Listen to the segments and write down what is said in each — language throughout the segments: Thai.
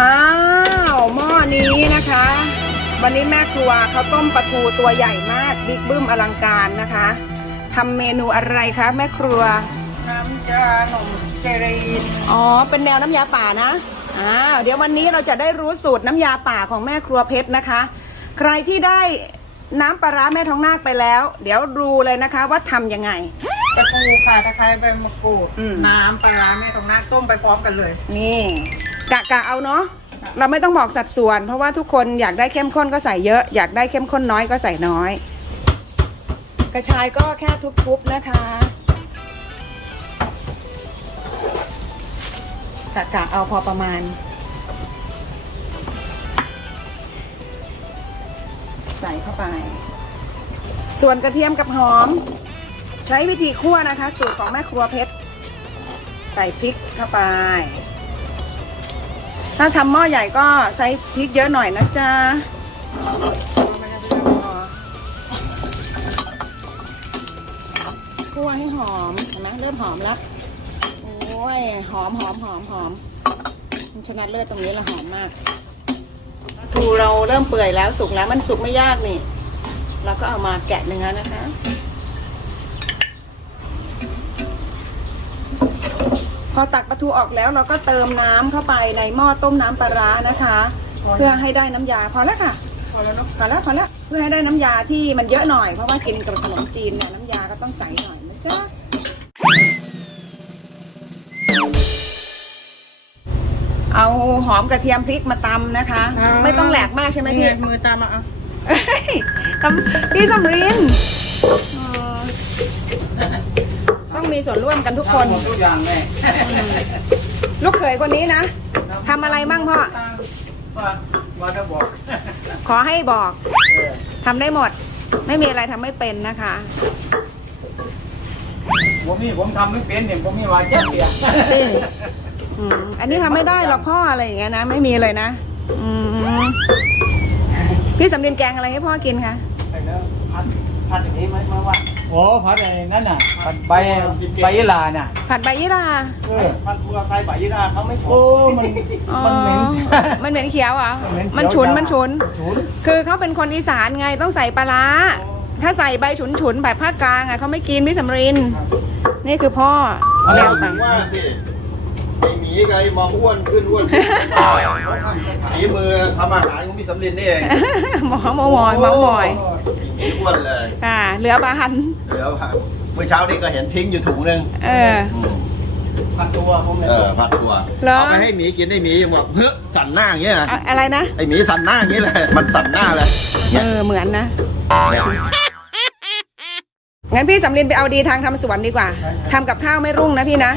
อ้าวหม้อนี้นะคะ วันนี้แม่ครัวเขาต้มปลาทูตัวใหญ่มากบิ๊กบึ้มอลังการนะคะทำเมนูอะไรคะแม่ครัว น้ำยาหนมเจรีนอ๋อ เป็นแนวน้ำยาป่านะอ้าวเดี๋ยววันนี้เราจะได้รู้สูตรน้ำยาป่าของแม่ครัวเพชรนะคะ ใครที่ได้น้ำปลาร้าแม่ทองนาคไปแล้ว เดี๋ยวดูเลยนะคะว่าทำยังไง ตะปูค่ะตะไคร้ใบมะกรูด อืม น้ำปลาร้าแม่ตรงหน้าต้มไปพร้อมกันเลย นี่ กะกะเอาเนาะเราไม่ต้องบอกสัดส่วน เพราะว่าทุกคนอยากได้เข้มข้นก็ใส่เยอะ อยากได้เข้มข้นน้อยก็ใส่น้อย กระชายก็แค่ทุบๆนะคะกะกะเอาพอประมาณ ใส่เข้าไป ส่วนกระเทียมกับหอม ใช้วิธีคั่วนะคะ สูตรของแม่ครัวเพชร ใส่พริกเข้าไป ถ้าทำหม้อใหญ่ก็ใช้พริกเยอะหน่อยนะจ๊ะคั่วให้หอมเห็นไหมเริ่มหอมแล้ว โอ้ย หอมหอมหอมหอมมันชนะเลิศตรงนี้ละหอมมากทูเราเริ่มเปื่อยแล้วสุกแล้วมันสุกไม่ยากนี่ เราก็เอามาแกะเนื้อนะคะ อตักปลาทูออกแล้วเราก็เติมน้ำเข้าไปในหม้อต้มน้ำปลาร้านะคะ เพื่อให้ได้น้ำยาพอแล้วค่ะ พอแล้วเนาะพอแล้วพอแล้วเพื่อให้ได้น้ำยาที่มันเยอะหน่อยเพราะว่ากินกับขนมจีนเนี่ยน้ำยาก็ต้องใสหน่อยนะจ๊ะเอาหอมกระเทียมพริกมาตำนะคะไม่ต้องแหลกมากใช่ไหมนี่พี่ ไงมือตามมาเอา เอ้ยตำพี่สมรินเออต้อง มีส่วนร่วมกันทุกคนหมดทุกอย่างแม่ลูกเขยคนนี้นะทำอะไรมั่งพ่อว่าว่าถ้าบอกขอให้บอกเออทำได้หมด ไม่มีอะไรทำไม่เป็นนะคะ ผมนี่ผมทำไม่เป็นเนี่ยผมมีว่าเจ็บเดียวอืมอันนี้ทำไม่ได้หรอกพ่ออะไรอย่างเงี้ยนะ ไม่มีเลยนะอืมพี่สำเร็จแกงอะไรให้พ่อกินคะไอ้แล้วพัดพัดอย่างนี้ไหมมาว่า โอ้พัดไอ้นั่นน่ะพัดใบใบยะลาน่ะผัดใบยี่ราเออพันธุ์ตัวไทยใบยีราเขาไม่ชโอ้อบมัน อ๋อมันเหม็น มันเหม็นเขียวเหรอเหม็นเขียวมันฉุนจ้ามัมันฉุน ฉุนคือเขาเป็นคนอีสานไงต้องใส่ปลาร้า ถ้าใส่ใบฉุนฉุนๆแบบภาคกลางอะเขาไม่กินพี่สำริน นี่คือพ่อเอาแล้วถึไปงว่าสิ ไอหมีกับไอมองอ้วนขึ้นอ้วนขึ้นฝีมือทำอาหารของพี่สำลินนี่เองหมอหมอหมอยหมอหมอยหมีอ้วนเลยค่ะเหลือบาหันเดี๋ยวครับเมื่อเช้านี้ก็เห็นทิ้งอยู่ถุงหนึงเออ อืมพัดตัวผมเลยเออผัดตัวเหรอ เอาไปให้หมีกินไอหมียังบอกเฮ้ยสั่นหน้าอย่างเงี้ยนะอะอะไรนะ ไอหมีสั่นหน้าอย่างเงี้ยเลยมันสั่นหน้าเลยเออเหมือนนะ งั้นพี่สำลินไปเอาดีทางทำสวนดีกว่าทำกับข้าวไม่รุ่งนะพี่นะ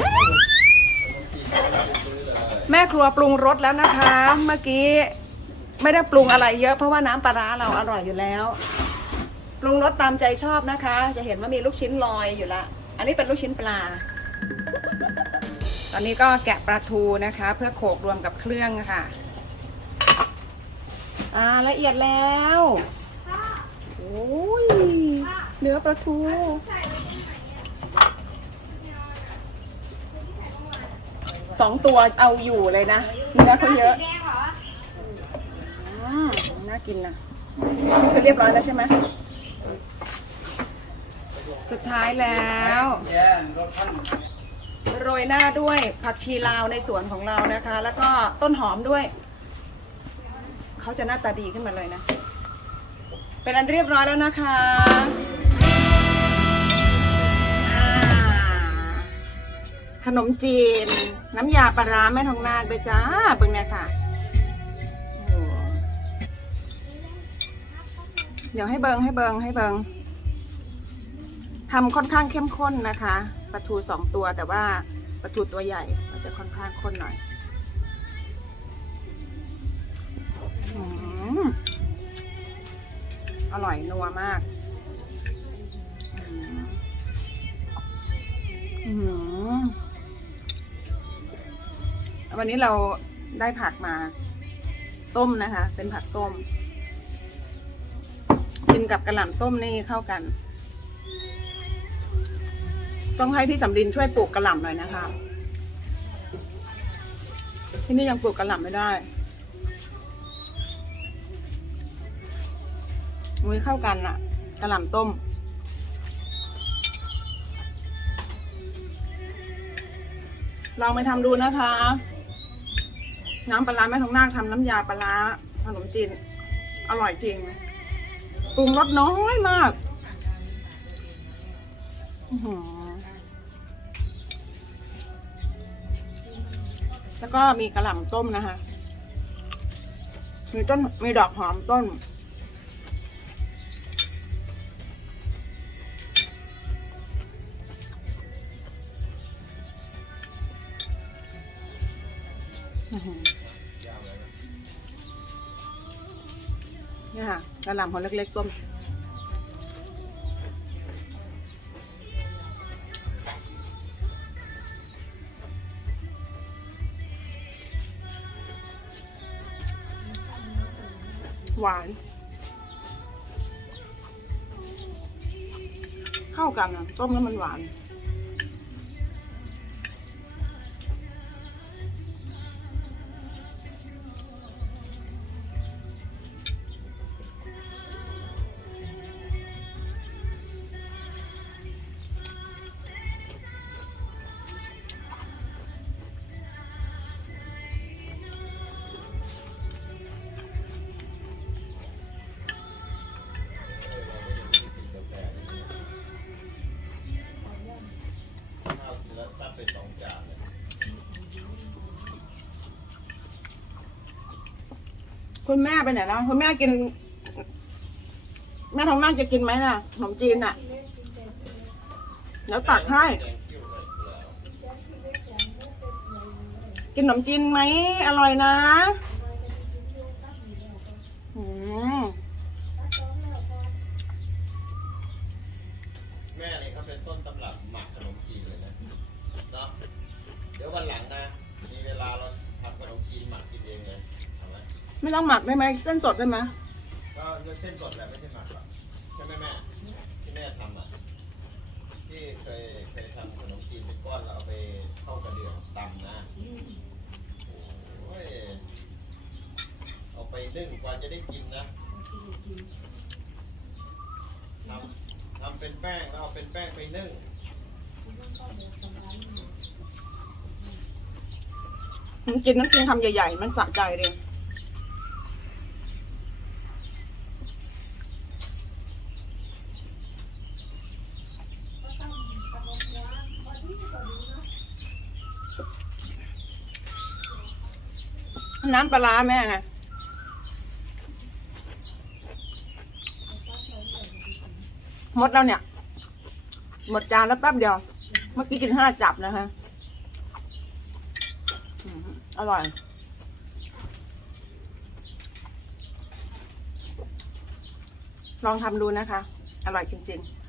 แม่ครัวปรุงรสแล้วนะคะ เมื่อกี้ไม่ได้ปรุงอะไรเยอะเพราะว่าน้ำปลาร้าเราอร่อยอยู่แล้ว ปรุงรสตามใจชอบนะคะ จะเห็นว่ามีลูกชิ้นลอยอยู่ละ อันนี้เป็นลูกชิ้นปลา ตอนนี้ก็แกะปลาทูนะคะ เพื่อโขลกรวมกับเครื่องค่ะอ่าละเอียดแล้วโอ้ยเนื้อปลาทู สองตัวเอาอยู่เลยนะเนื้อเขาเยอะอืมน่ากินนะคือเรียบร้อยแล้วใช่ไหมสุดท้ายแล้วโรยหน้าด้วยผักชีลาวในสวนของเรานะคะ แล้วก็ต้นหอมด้วย เขาจะหน้าตาดีขึ้นมาเลยนะ เป็นอันเรียบร้อยแล้วนะคะ ขนมจีน น้ำยาปลาร้าแม่ทองนาคด้วยจ้าเบิ่งเนี่ยค่ะ เดี๋ยวให้เบิงให้เบิงให้เบิงทำค่อนข้างเข้มข้นนะคะปลาทูสองตัวแต่ว่าปลาทูตัวใหญ่มันจะค่อนข้างข้นหน่อยอืมอร่อยนัวมาก อืม วันนี้เราได้ผักมา ต้มนะคะ เป็นผักต้ม กินกับกระหล่ำต้มนี่เข้ากัน ต้องให้พี่สำลินช่วยปลูกกระหล่ำหน่อยนะคะ ที่นี่ยังปลูกกระหล่ำไม่ได้มุ้ยเข้ากันอะกระหล่ำต้มลองไปทำดูนะคะ น้ำปลาร้าแม่ทองนาคทำน้ำยาปลาร้าขนมจีน อร่อยจริงปรุงรสน้อยมากแล้วก็มีกระหล่ำต้มนะคะ มีต้นมีดอกหอมต้น นี่ค่ะกระหล่ำหัวเล็กๆต้มหวาน เข้ากันอะต้มแล้วมันหวาน ไปสองจานเลยคุณแม่ไปไหนแล้วคุณแม่กิน แม่ทองนาคจะกินไหมน่ะขนมจีนน่ะเดี๋ยวตักให้ แกงเขียวไข่เกลือกินขนมจีนไหมอร่อยนะอืมแม่นี่เขาเป็นต้นตำรับ ดี๋ยววันหลังนะ มีเวลาเราทำขนมจีนหมักกินเองเลยทำไหมไม่ต้องหมักได้ไหมเส้นสดได้ไหมก็เส้นสดแหละไม่ใช่หมักหรอกใช่ไหมแม่ที่แม่ทำอะ ที่เคยเคยทำขนมจีนเป็นก้อนแล้วเอาไปเข้ากระเดื่องตำนะโอ้ยเอาไปนึ่งกว่าจะได้กินนะทำทำเป็นแป้งแล้วเอาเป็นแป้งไปนึ่ง มันกินน้ำจิ้มคำใหญ่ ๆ มันสะใจเลยน้ำปลาร้าแม่ไงหมดแล้วเนี่ย หมดจานแล้วแป๊บเดียว เมื่อกี้กินห้าจับนะฮะ อร่อย ลองทำดูนะคะ อร่อยจริง ๆ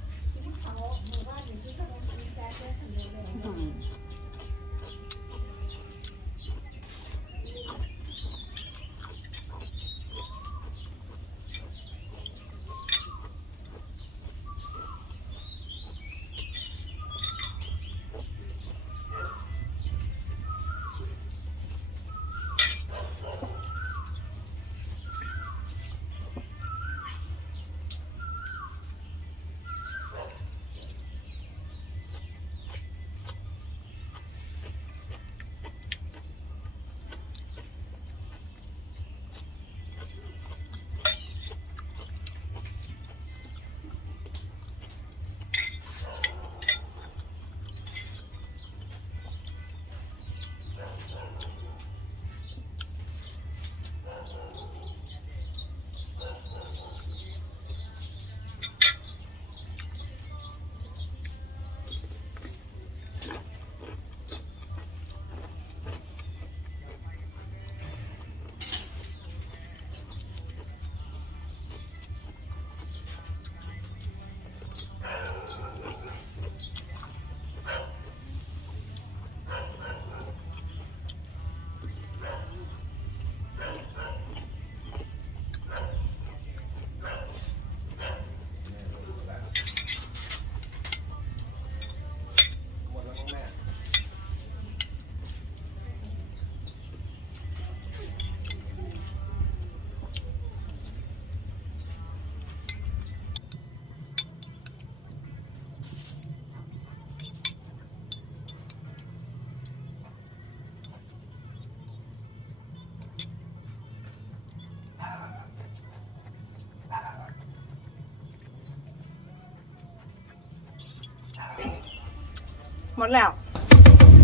หมดแล้ว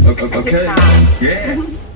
Okay. okay. Yeah.